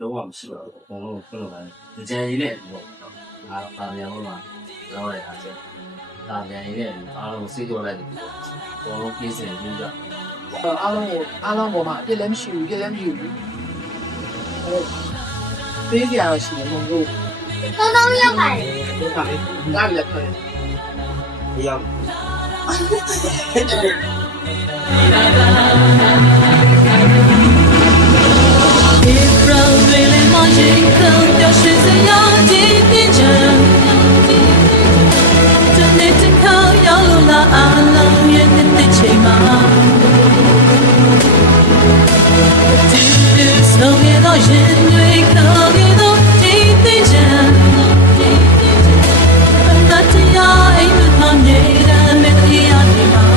တော့မှမရှိတော့ဘူးအကုန်လုံးဖွင့်လို့ပါတယ်ကြံရည်နဲ့ပေါ့ဒါတာမြန်လို့မှာတော့ရတာချက်တာမြန်ရည်နဲ့အားလုံးစိတ်တော်လိုက်တယ်အကုန်လုံးပြည့်စင်ပြီးကြအားလုံးပေါ်မှာအပြစ်လည်းမရှိဘူးပြစ်လည်းမရှိဘူးပေးကြရရှိတယ်မဟုတ်ဘူးတောင်းရောက်ပါတယ်ဒါလည်းငါလည်းဖယ်ရောက် April really magical 表示怎样的变成这内真靠要了阿郎远的情嘛送给到人类可给到地地真那这样爱不他你的没得一样的嘛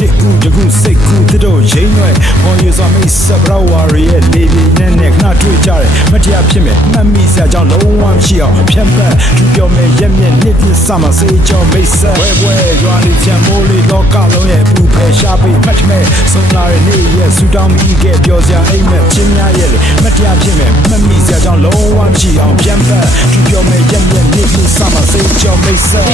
တစ်ခုတခုစိတ်ကူးတို့ရင်းရွယ်မော်ရစွာမိတ်ဆက်ဘရဝါရီရဲ့လေးပြင်းနဲ့ခဏတွေ့ကြတယ်မတရားဖြစ်မယ်မှတ်မိစရာကြောင့်လုံးဝမရှိအောင်ဖြတ်ပတ်သူပြောမယ်ရက်မြက်နှစ်ပြစမှာစေးကြောမိတ်ဆက်ဝဲရွာလေးချမ်းမိုးလေးလောကလုံးရဲ့ပူဖယ်ရှားပြီးမှတ်မဲ့ဆုံးလာတဲ့နေ့ရဲ့ဆူတောင်းပြီးခဲ့ပြောစရာအိမ်မဲ့ချင်းများရဲ့မတရားဖြစ်မယ်မှတ်မိစရာကြောင့်လုံးဝမရှိအောင်ဖြတ်ပတ်သူပြောမယ်ရက်မြက်နှစ်ပြစမှာစေးကြောမိတ်ဆက်